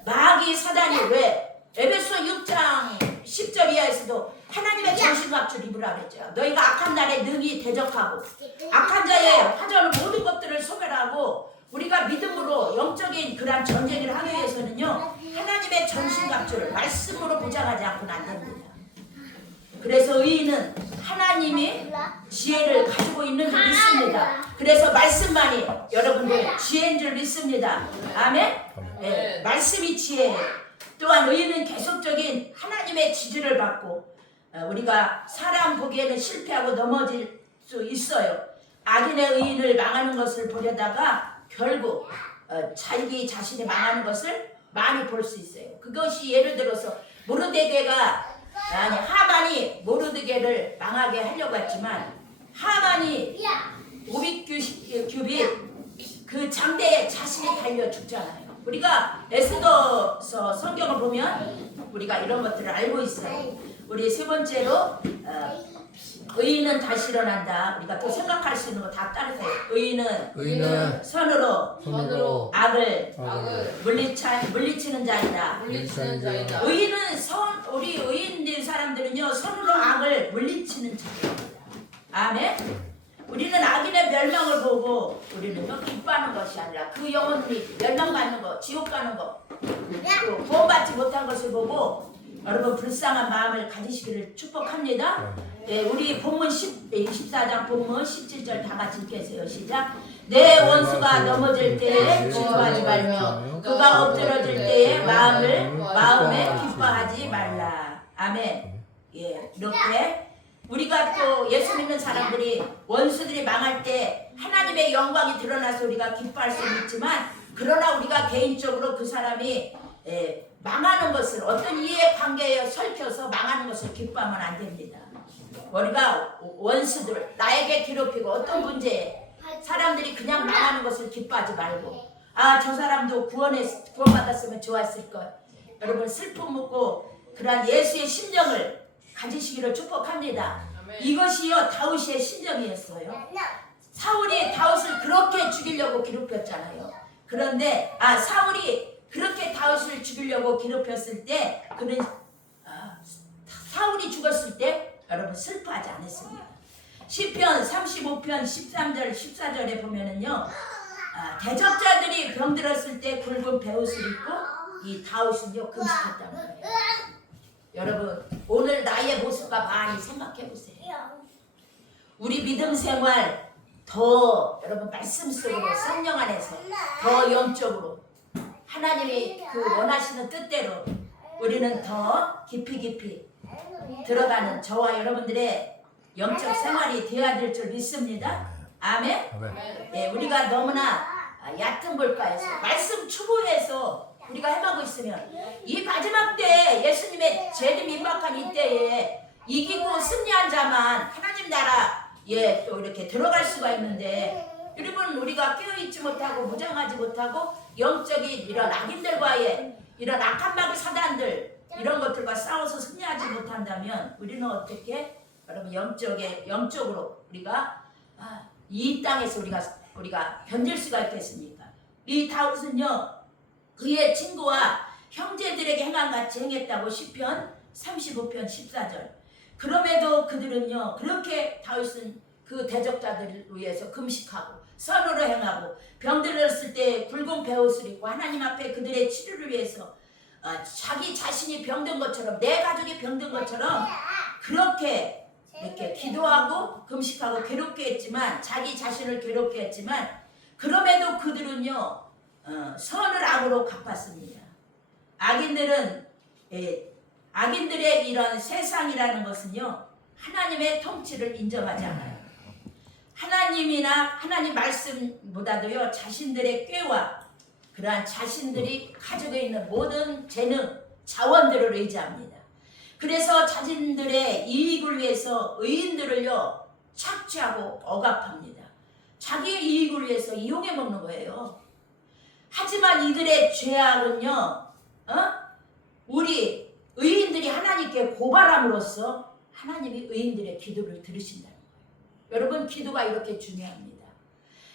마귀 사단이 왜 에베소 6장 10절 이하에서도 하나님의 정신갑주를 입으라 그랬죠. 너희가 악한 날에 능히 대적하고 악한 자의 화전을 모든 것들을 소멸하고 우리가 믿음으로 영적인 그러한 전쟁을 하기 위해서는요 하나님의 전신갑주를 말씀으로 보장하지 않고는 안 됩니다. 그래서 의인은 하나님이 지혜를 가지고 있는 줄 믿습니다. 그래서 말씀만이 여러분들 지혜인 줄 믿습니다. 아멘? 네, 말씀이 지혜예요. 또한 의인은 계속적인 하나님의 지지를 받고 우리가 사람 보기에는 실패하고 넘어질 수 있어요. 악인의 의인을 망하는 것을 보려다가 결국 자기 자신이 망하는 것을 많이 볼 수 있어요. 그것이 예를 들어서 하만이 모르드게를 망하게 하려고 했지만 하만이 500규빗 그 장대에 자신이 달려 죽잖아요. 우리가 에스더서 성경을 보면 우리가 이런 것들을 알고 있어요. 우리 세 번째로 의인은 다시 일어난다. 우리가 또 생각할 수 있는 거 다 따르세요. 의인은 선으로 악을 물리치는 자이다. 의인은 우리 의인들 사람들은요 선으로 악을 물리치는 자입니다. 아멘. 우리는 악인의 멸망을 보고 우리는 기뻐하는 것이 아니라 그 영혼이 멸망받는 것, 지옥 가는 것, 또 구원받지 못한 것을 보고 여러분 불쌍한 마음을 가지시기를 축복합니다. 네, 우리 본문 24장 본문 17절 다 같이 읽겠어요. 시작. 내 원수가 넘어질 때에 기뻐하지 말며 그가 엎드러질 때에 마음에 기뻐하지 말라. 아멘. 예, 이렇게 우리가 또 예수 믿는 사람들이 원수들이 망할 때 하나님 하나님의 영광이 드러나서 우리가 기뻐할 수는 있지만, 그러나 우리가 개인적으로 그 사람이 망하는 것을, 어떤 이해관계에 설켜서 망하는 것을 기뻐하면 안 됩니다. 우리가 원수들, 나에게 괴롭히고 어떤 문제에 사람들이 그냥 망하는 것을 기뻐하지 말고, 아, 저 사람도 구원받았으면 좋았을 것. 여러분, 슬픔 묻고 그러한 예수의 심정을 가지시기를 축복합니다. 이것이요 다윗의 심정이었어요. 사울이 다윗을 그렇게 죽이려고 괴롭혔잖아요. 그런데 사울이 그렇게 다윗을 죽이려고 괴롭혔을 때, 그는 사울이 죽었을 때 여러분 슬퍼하지 않았습니다. 시편 35편 13절 14절에 보면은요, 대적자들이 병들었을 때 굵은 베옷을 입고 이 다윗은요 금식했다는 거예요. 여러분, 오늘 나의 모습과 많이 생각해 보세요. 우리 믿음 생활 더 여러분 말씀 속으로, 성령 안에서 더 영적으로 하나님이 그 원하시는 뜻대로 우리는 더 깊이 들어가는 저와 여러분들의 영적 생활이 되어야 될 줄 믿습니다. 아멘. 우리가 너무나 얕은 골가에서 말씀 추구해서 우리가 해가고 있으면, 이 마지막 때에 예수님의 재림 임박한 이때에 이기고 승리한 자만 하나님 나라에 또 이렇게 들어갈 수가 있는데, 여러분, 우리가 깨어있지 못하고 무장하지 못하고 영적인 이런 악인들과의 이런 악한 마귀 사단들, 이런 것들과 싸워서 승리하지 못한다면 우리는 어떻게 여러분 영적으로 우리가 이 땅에서 우리가 견딜 수가 있겠습니까? 이 다윗은요 그의 친구와 형제들에게 행한같이 행했다고 시편 35편 14절. 그럼에도 그들은요 그렇게 다윗은 그 대적자들을 위해서 금식하고 선으로 행하고 병들었을 때 굵은 베옷을 입고 하나님 앞에 그들의 치료를 위해서 자기 자신이 병든 것처럼, 내 가족이 병든 것처럼 그렇게 이렇게 기도하고 금식하고 괴롭게 했지만, 자기 자신을 괴롭게 했지만, 그럼에도 그들은요 선을 악으로 갚았습니다. 악인들의 이런 세상이라는 것은요 하나님의 통치를 인정하지 않아요. 하나님 말씀보다도요 자신들의 꾀와 그러한 자신들이 가지고 있는 모든 재능, 자원들을 의지합니다. 그래서 자신들의 이익을 위해서 의인들을요 착취하고 억압합니다. 자기의 이익을 위해서 이용해 먹는 거예요. 하지만 이들의 죄악은요 우리 의인들이 하나님께 고발함으로써 하나님이 의인들의 기도를 들으신다는 거예요. 여러분, 기도가 이렇게 중요합니다.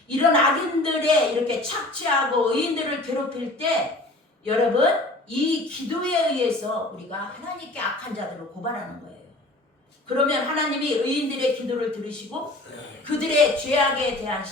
이런 악인들의 이렇게 착취하고 의인들을 괴롭힐 때 여러분, 이 기도에 의해서 우리가 하나님께 악한 자들을 고발하는 거예요. 그러면 하나님이 의인들의 기도를 들으시고 그들의 죄악에 대한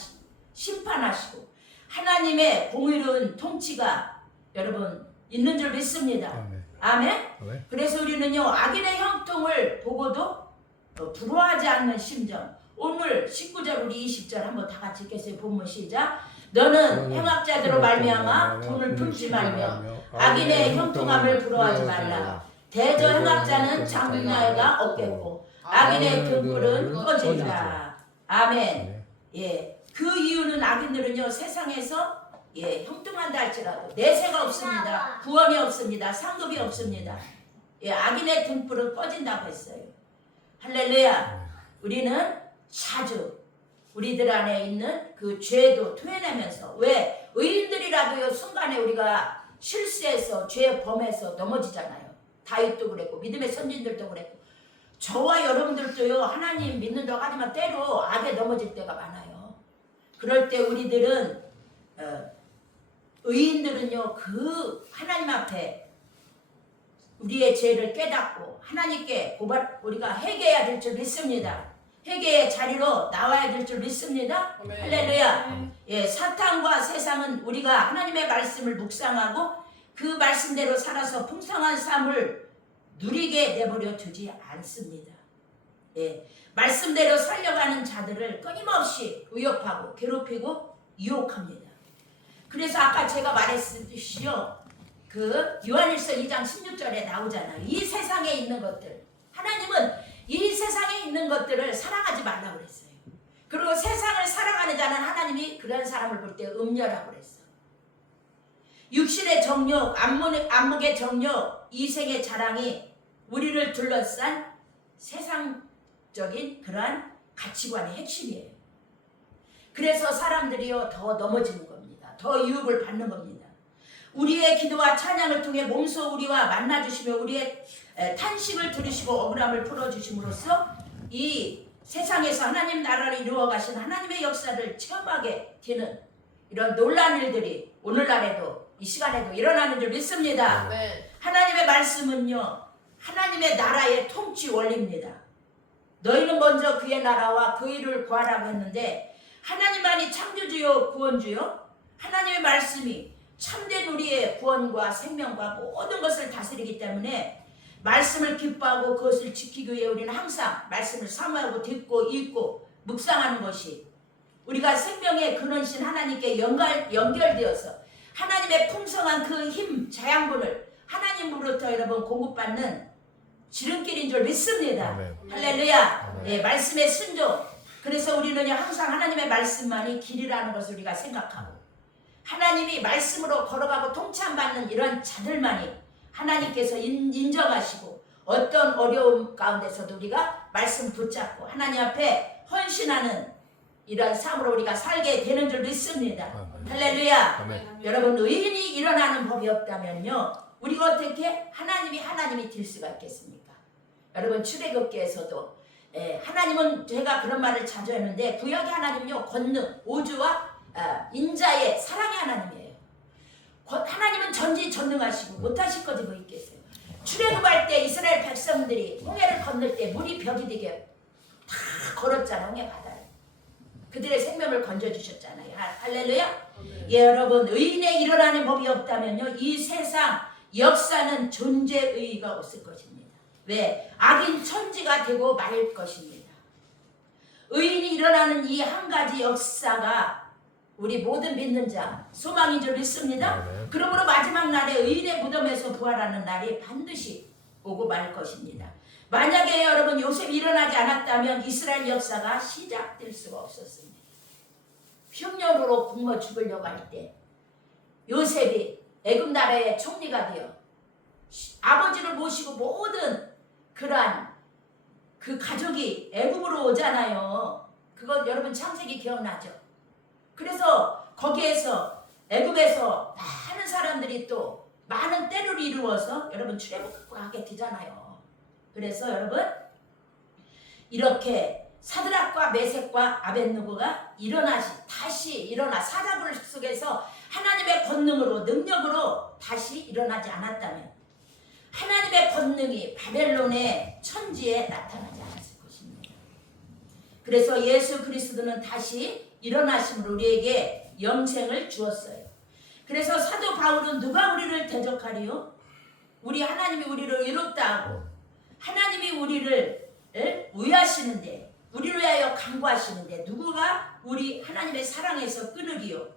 심판하시고 하나님의 공의로운 통치가 여러분 있는 줄 믿습니다. 아멘. 그래서 우리는요 악인의 형통을 보고도 부러워하지 않는 심정. 오늘 19절 우리 20절 한번 다 같이 읽겠어요. 본문 시작. 너는 행악자대로 말미암아 돈을 품지 말며 악인의 형통함을 부러워하지 말라. 대저 행악자는 장군나이가 없겠고 악인의 등불은 꺼지리라. 아멘. 그 이유는 악인들은요 세상에서 형통한다 할지라도 내세가 없습니다. 구원이 없습니다. 상급이 없습니다. 악인의 등불은 꺼진다고 했어요. 할렐루야. 우리는 자주 우리들 안에 있는 그 죄도 토해내면서, 왜 의인들이라도요 순간에 우리가 실수해서 죄 범해서 넘어지잖아요. 다윗도 그랬고 믿음의 선진들도 그랬고 저와 여러분들도요 하나님 믿는다고 하지만 때로 악에 넘어질 때가 많아요. 그럴 때 우리들은 의인들은요 그 하나님 앞에 우리의 죄를 깨닫고 하나님께 우리가 회개해야 될 줄 믿습니다. 회개의 자리로 나와야 될 줄 믿습니다. 할렐루야. 사탄과 세상은 우리가 하나님의 말씀을 묵상하고 그 말씀대로 살아서 풍성한 삶을 누리게 내버려 두지 않습니다. 말씀대로 살려가는 자들을 끊임없이 위협하고 괴롭히고 유혹합니다. 그래서 아까 제가 말했듯이요 그 요한일서 2장 16절에 나오잖아요. 이 세상에 있는 것들, 하나님은 이 세상에 있는 것들을 사랑하지 말라고 그랬어요. 그리고 세상을 사랑하는 자는 하나님이 그런 사람을 볼 때 음녀라고 그랬어. 육신의 정욕, 안목의 정욕, 이생의 자랑이 우리를 둘러싼 세상적인 그러한 가치관의 핵심이에요. 그래서 사람들이요 더 넘어지는 겁니다. 더 유혹을 받는 겁니다. 우리의 기도와 찬양을 통해 몸소 우리와 만나주시며 우리의 탄식을 들으시고 억울함을 풀어주심으로써 이 세상에서 하나님 나라를 이루어가신 하나님의 역사를 체험하게 되는 이런 놀라운 일들이 오늘날에도 이 시간에도 일어나는 줄 믿습니다. 하나님의 말씀은요 하나님의 나라의 통치 원리입니다. 너희는 먼저 그의 나라와 그 일을 구하라고 했는데 하나님만이 창조주요 구원주요 하나님의 말씀이 참된 우리의 구원과 생명과 모든 것을 다스리기 때문에 말씀을 기뻐하고 그것을 지키기 위해 우리는 항상 말씀을 사모하고 듣고 읽고 묵상하는 것이 우리가 생명의 근원신 하나님께 연결되어서 하나님의 풍성한 그 힘, 자양분을 하나님으로부터 여러분 공급받는 지름길인 줄 믿습니다. 아멘. 할렐루야. 네, 말씀의 순종. 그래서 우리는 항상 하나님의 말씀만이 길이라는 것을 우리가 생각하고 하나님이 말씀으로 걸어가고 통치받는 이런 자들만이 하나님께서 인정하시고 어떤 어려움 가운데서도 우리가 말씀 붙잡고 하나님 앞에 헌신하는 이런 삶으로 우리가 살게 되는 줄 믿습니다. 할렐루야. 아멘. 여러분 의인이 일어나는 법이 없다면요 우리가 어떻게 하나님이 될 수가 있겠습니까? 여러분 출애굽기에서도 하나님은 제가 그런 말을 자주 했는데 구약의 하나님은요 권능, 오주와 인자의 사랑의 하나님이에요. 하나님은 전지전능하시고 못하실 것이 뭐 있겠어요. 출애굽할 때 이스라엘 백성들이 홍해를 건널 때 물이 벽이 되게 다 걸었잖아요. 홍해 바다를. 그들의 생명을 건져주셨잖아요. 할렐루야. 예, 여러분 의인의 일어나는 법이 없다면요 이 세상 역사는 존재의의가 없을 것입니다. 왜? 악인 천지가 되고 말 것입니다. 의인이 일어나는 이 한 가지 역사가 우리 모든 믿는 자 소망인 줄 믿습니다. 그러므로 마지막 날에 의인의 무덤에서 부활하는 날이 반드시 오고 말 것입니다. 만약에 여러분 요셉이 일어나지 않았다면 이스라엘 역사가 시작될 수가 없었습니다. 흉년으로 굶어 죽으려고 할 때 요셉이 애굽 나라의 총리가 되어 아버지를 모시고 모든 그러한 그 가족이 애굽으로 오잖아요. 그건 여러분 창세기 기억나죠? 그래서 거기에서 애굽에서 많은 사람들이 또 많은 때를 이루어서 여러분 출애굽하게 되잖아요. 그래서 여러분 이렇게 사드락과 메섹과 아벳느고가 다시 일어나 사자굴 속에서 하나님의 권능으로 능력으로 다시 일어나지 않았다면 하나님의 권능이 바벨론의 천지에 나타나지 않았을 것입니다. 그래서 예수 그리스도는 다시 일어나심으로 우리에게 영생을 주었어요. 그래서 사도 바울은 누가 우리를 대적하리요? 우리 하나님이 우리를 이롭다 하고 하나님이 우리를 위하시는데 우리를 위하여 간구하시는데 누구가 우리 하나님의 사랑에서 끊으리요?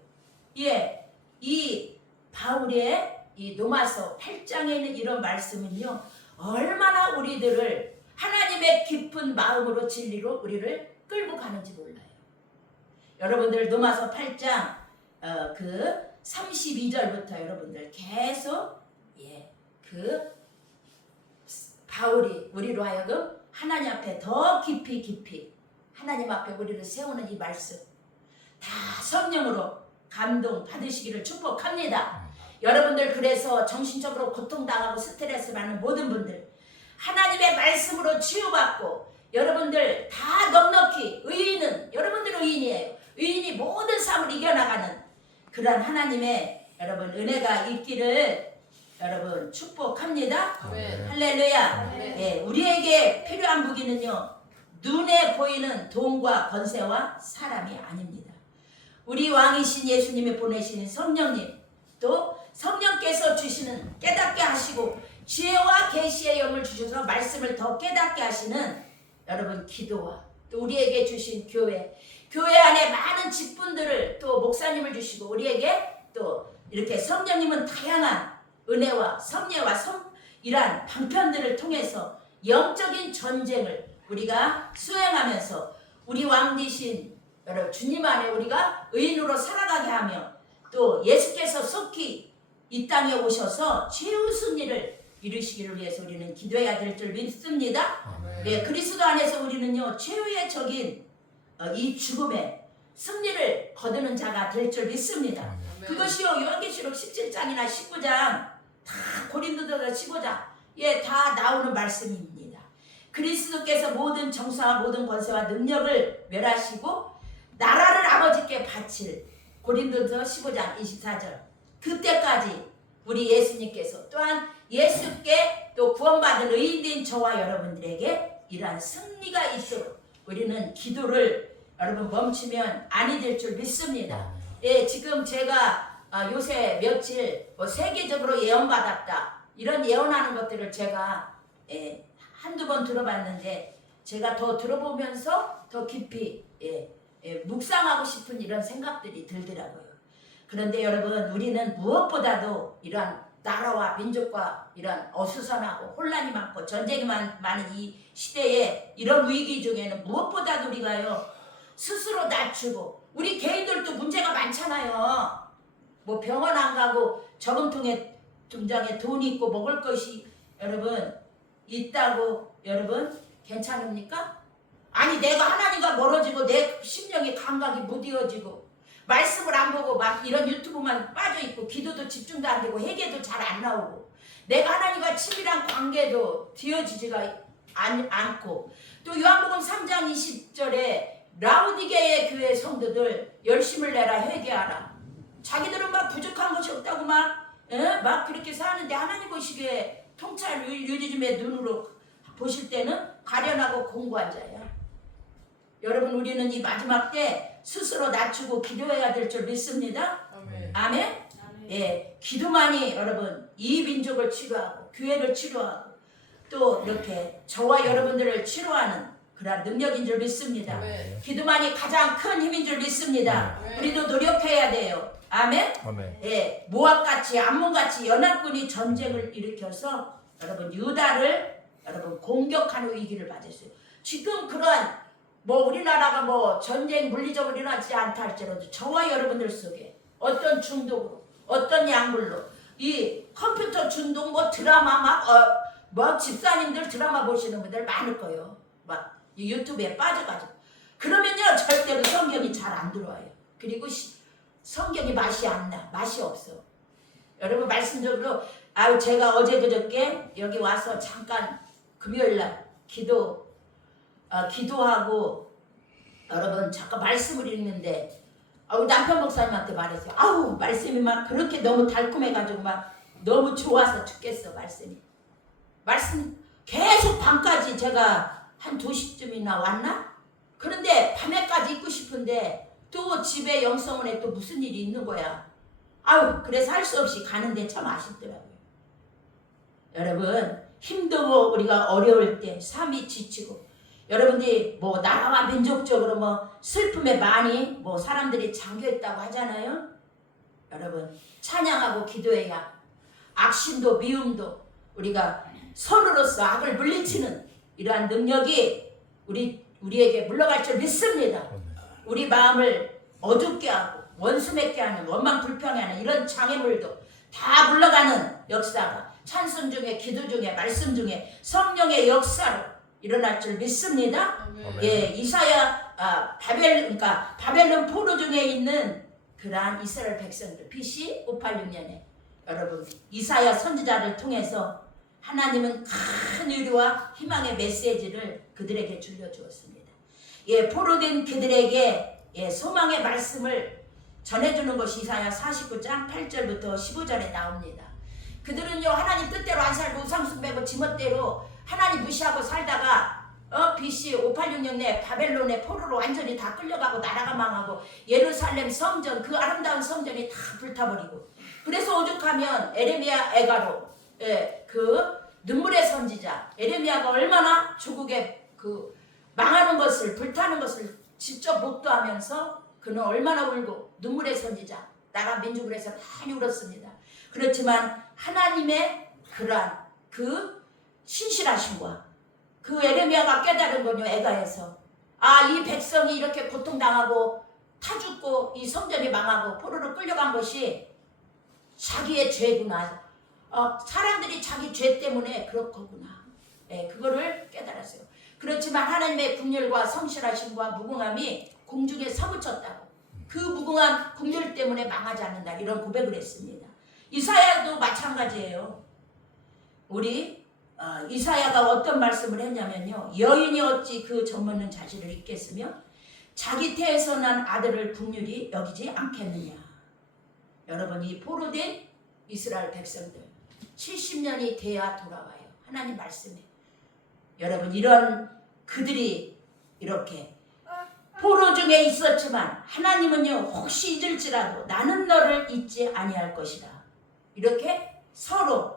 예, 이 바울의 이 로마서 8장에 있는 이런 말씀은요 얼마나 우리들을 하나님의 깊은 마음으로 진리로 우리를 끌고 가는지 몰라요. 여러분들 로마서 8장 그 32절부터 여러분들 계속 그 바울이 우리로 하여금 하나님 앞에 더 깊이 하나님 앞에 우리를 세우는 이 말씀 다 성령으로 감동 받으시기를 축복합니다. 여러분들 그래서 정신적으로 고통당하고 스트레스 받는 모든 분들 하나님의 말씀으로 치유받고 여러분들 다 넉넉히 의인은 여러분들 의인이에요. 의인이 모든 삶을 이겨나가는 그런 하나님의 여러분 은혜가 있기를 여러분 축복합니다. 아멘. 할렐루야. 예, 우리에게 필요한 무기는요 눈에 보이는 돈과 권세와 사람이 아닙니다. 우리 왕이신 예수님이 보내신 성령님 또 성령께서 주시는 깨닫게 하시고 지혜와 계시의 영을 주셔서 말씀을 더 깨닫게 하시는 여러분 기도와 또 우리에게 주신 교회 안에 많은 직분들을 또 목사님을 주시고 우리에게 또 이렇게 성령님은 다양한 은혜와 섭리와 이러한 방편들을 통해서 영적인 전쟁을 우리가 수행하면서 우리 왕 되신 여러분 주님 안에 우리가 의인으로 살아가게 하며 또 예수께서 속히 이 땅에 오셔서 최후 승리를 이루시기를 위해서 우리는 기도해야 될 줄 믿습니다. 네, 그리스도 안에서 우리는요 최후의 적인 이 죽음에 승리를 거두는 자가 될 줄 믿습니다. 그것이요 요한계시록 17장이나 19장 다 고린도전서 15장 다 나오는 말씀입니다. 그리스도께서 모든 정사와 모든 권세와 능력을 멸하시고 나라를 아버지께 바칠 고린도전서 15장 24절 그때까지 우리 예수님께서 또한 예수께 또 구원받은 의인된 저와 여러분들에게 이러한 승리가 있도록 우리는 기도를 여러분 멈추면 아니 될 줄 믿습니다. 지금 제가 요새 며칠 세계적으로 예언받았다 이런 예언하는 것들을 제가 한두 번 들어봤는데 제가 더 들어보면서 더 깊이 묵상하고 싶은 이런 생각들이 들더라고요. 그런데 여러분 우리는 무엇보다도 이러한 나라와 민족과 이런 어수선하고 혼란이 많고 전쟁이 많은 이 시대에 이런 위기 중에는 무엇보다도 우리가요 스스로 낮추고 우리 개인들도 문제가 많잖아요. 뭐 병원 안 가고 저금통에 통장에 돈이 있고 먹을 것이 여러분 있다고 여러분 괜찮습니까? 아니 내가 하나님과 멀어지고 내 심령의 감각이 무뎌지고 말씀을 안 보고 막 이런 유튜브만 빠져있고 기도도 집중도 안 되고 회개도 잘 안 나오고 내가 하나님과 친밀한 관계도 되어지지가 않고 또 요한복음 3장 20절에 라우디게의 교회 성도들 열심을 내라 회개하라 자기들은 막 부족한 것이 없다고 막 그렇게 사는데 하나님 보시기에 통찰 유리즘의 눈으로 보실 때는 가련하고 공고한 자야. 여러분 우리는 이 마지막 때 스스로 낮추고 기도해야 될 줄 믿습니다. 아멘. 기도만이 여러분 이 민족을 치료하고 교회를 치료하고 또 이렇게 저와 여러분들을 치료하는 그런 능력인 줄 믿습니다. 기도만이 가장 큰 힘인 줄 믿습니다. 우리도 노력해야 돼요. 아멘. 모압같이 암몬같이 연합군이 전쟁을 일으켜서 여러분 유다를 여러분 공격하는 위기를 맞았어요. 지금 그런 우리나라가 전쟁 물리적으로 일어나지 않다 할지라도 저와 여러분들 속에 어떤 중독으로 어떤 약물로 이 컴퓨터 중독 드라마 집사님들 드라마 보시는 분들 많을 거예요. 유튜브에 빠져가지고 그러면요 절대로 성경이 잘 안 들어와요. 그리고 성경이 맛이 안 나. 맛이 없어. 여러분 말씀적으로 제가 어제 그저께 여기 와서 잠깐 금요일날 기도하고 여러분 잠깐 말씀을 읽는데 남편 목사님한테 말했어요. 말씀이 막 그렇게 너무 달콤해가지고 막 너무 좋아서 죽겠어. 말씀 계속 밤까지 제가 한 2시쯤이나 왔나? 그런데 밤에까지 있고 싶은데 또 집에 영성원에 또 무슨 일이 있는 거야. 그래서 할 수 없이 가는데 참 아쉽더라고요. 여러분 힘들고 우리가 어려울 때 삶이 지치고 여러분들이 나라와 민족적으로 슬픔에 많이 사람들이 잠겨있다고 하잖아요. 여러분 찬양하고 기도해야 악심도 미움도 우리가 손으로서 악을 물리치는 이러한 능력이 우리에게 물러갈 줄 믿습니다. 우리 마음을 어둡게 하고 원수 맺게 하는 원망 불평해 하는 이런 장애물도 다 물러가는 역사가 찬송 중에 기도 중에 말씀 중에 성령의 역사로 일어날 줄 믿습니다. 이사야 바벨론 포로 중에 있는 그러한 이스라엘 백성들 BC 586년에 여러분 이사야 선지자를 통해서 하나님은 큰 의리와 희망의 메시지를 그들에게 들려주었습니다. 포로된 그들에게 소망의 말씀을 전해주는 것이 이사야 49장 8절부터 15절에 나옵니다. 그들은요 하나님 뜻대로 안 살고 우상숭배고 지멋대로 하나님 무시하고 살다가 BC 586년에 바벨론의 포로로 완전히 다 끌려가고 나라가 망하고 예루살렘 성전 그 아름다운 성전이 다 불타버리고 그래서 오죽하면 에레미야 애가로 그 눈물의 선지자 에레미야가 얼마나 조국의 그 망하는 것을 불타는 것을 직접 목도하면서 그는 얼마나 울고 눈물의 선지자 나라 민족을 해서 많이 울었습니다. 그렇지만 하나님의 그러한 그 신실하심과 그 에레미야가 깨달은 건요 애가에서 이 백성이 이렇게 고통당하고 타 죽고 이 성전이 망하고 포로로 끌려간 것이 자기의 죄구나. 사람들이 자기 죄 때문에 그렇구나. 그거를 깨달았어요. 그렇지만 하나님의 긍휼과 성실하심과 무궁함이 공중에 서붙였다고. 그 무궁한 긍휼 때문에 망하지 않는다. 이런 고백을 했습니다. 이사야도 마찬가지예요. 우리 이사야가 어떤 말씀을 했냐면요. 여인이 어찌 그 젖먹는 자식을 잊겠으며 자기 태에서 난 아들을 긍휼히 여기지 않겠느냐. 여러분, 이 포로된 이스라엘 백성들 70년이 돼야 돌아와요. 하나님 말씀에. 여러분, 이런 그들이 이렇게 포로 중에 있었지만 하나님은요, 혹시 잊을지라도 나는 너를 잊지 아니할 것이다. 이렇게 서로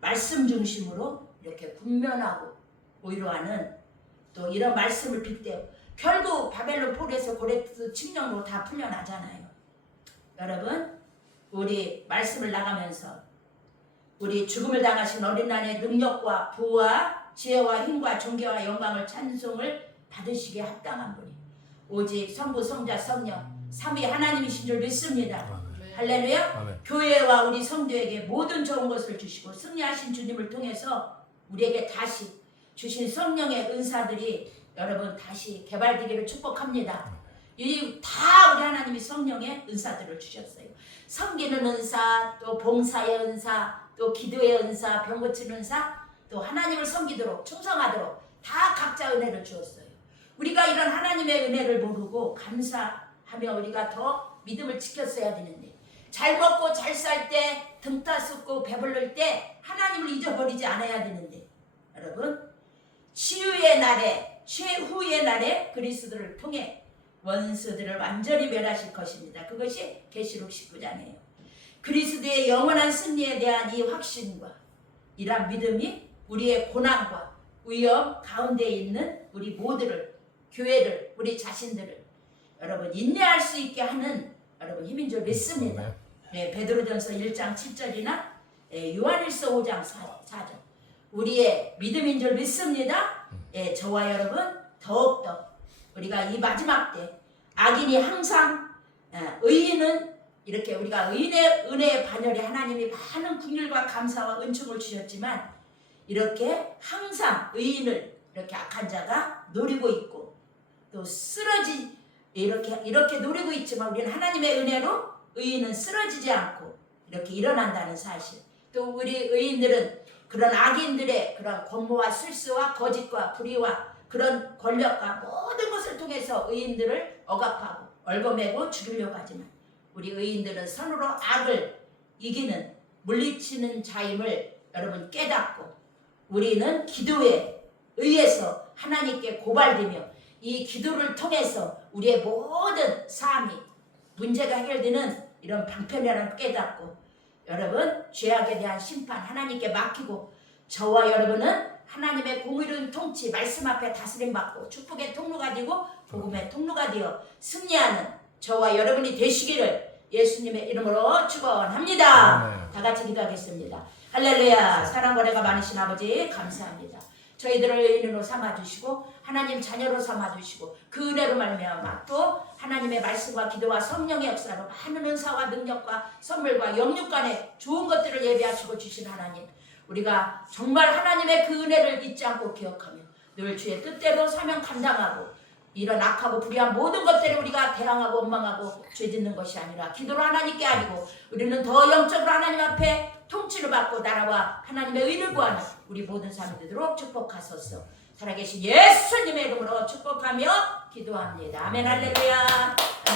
말씀 중심으로 이렇게 분면하고 위로하는 또 이런 말씀을 빗대어 결국 바벨론 포로에서 고레스 칙령으로 다 풀려나잖아요. 여러분, 우리 말씀을 나가면서 우리 죽음을 당하신 어린 양의 능력과 부와 지혜와 힘과 존귀와 영광을 찬송을 받으시기에 합당한 분이 오직 성부 성자 성령 삼위 하나님이신 줄 믿습니다. 아멘. 할렐루야. 아멘. 교회와 우리 성도에게 모든 좋은 것을 주시고 승리하신 주님을 통해서 우리에게 다시 주신 성령의 은사들이 여러분 다시 개발되기를 축복합니다. 이 다 우리 하나님이 성령의 은사들을 주셨어요. 섬기는 은사, 또 봉사의 은사, 또 기도의 은사, 병 고치는 은사, 또 하나님을 섬기도록 충성하도록 다 각자 은혜를 주었어요. 우리가 이런 하나님의 은혜를 모르고 감사하며 우리가 더 믿음을 지켰어야 되는데, 잘 먹고 잘 살 때, 등 따숩고 배부를 때 하나님을 잊어버리지 않아야 되는데, 여러분, 치유의 날에, 최후의 날에 그리스도를 통해 원수들을 완전히 멸하실 것입니다. 그것이 계시록 19장이에요. 그리스도의 영원한 승리에 대한 이 확신과 이러한 믿음이 우리의 고난과 위험 가운데 있는 우리 모두를, 교회를, 우리 자신들을 여러분 인내할 수 있게 하는 여러분 힘인 줄 믿습니다. 베드로전서 1장 7절이나 요한일서 5장 4절 우리의 믿음인 줄 믿습니다. 저와 여러분 더욱더 우리가 이 마지막 때 악인이 항상 의인은 이렇게 우리가 의인의 은혜의 반열에 하나님이 많은 긍휼과 감사와 은총을 주셨지만 이렇게 항상 의인을 이렇게 악한 자가 노리고 있고 또 쓰러지 이렇게 노리고 있지만 우리는 하나님의 은혜로 의인은 쓰러지지 않고 이렇게 일어난다는 사실. 또 우리 의인들은 그런 악인들의 그런 권모와 술수와 거짓과 불의와 그런 권력과 모든 것을 통해서 의인들을 억압하고 얽어매고 죽이려고 하지만 우리 의인들은 선으로 악을 이기는 물리치는 자임을 여러분 깨닫고 우리는 기도에 의해서 하나님께 고발되며 이 기도를 통해서 우리의 모든 삶이 문제가 해결되는 이런 방편이라는 걸 깨닫고 여러분 죄악에 대한 심판 하나님께 맡기고 저와 여러분은 하나님의 공의로운 통치 말씀 앞에 다스림 받고 축복의 통로가 되고 복음의 통로가 되어 승리하는 저와 여러분이 되시기를 예수님의 이름으로 축원합니다. 다 같이 기도하겠습니다. 할렐루야. 사랑과 은혜가 많으신 아버지 감사합니다. 저희들을 의인으로 삼아주시고 하나님 자녀로 삼아주시고 그 은혜로 말미암아 또 하나님의 말씀과 기도와 성령의 역사로 많은 은사와 능력과 선물과 영육간에 좋은 것들을 예비하시고 주신 하나님, 우리가 정말 하나님의 그 은혜를 잊지 않고 기억하며 늘 주의 뜻대로 사명 감당하고 이런 악하고 불의한 모든 것들을 우리가 대항하고 원망하고 죄짓는 것이 아니라 기도로 하나님께 아니고 우리는 더 영적으로 하나님 앞에 통치를 받고 나라와 하나님의 의를 구하는 우리 모든 삶이 되도록 축복하소서. 살아계신 예수님의 이름으로 축복하며 기도합니다. 아멘. 할렐루야.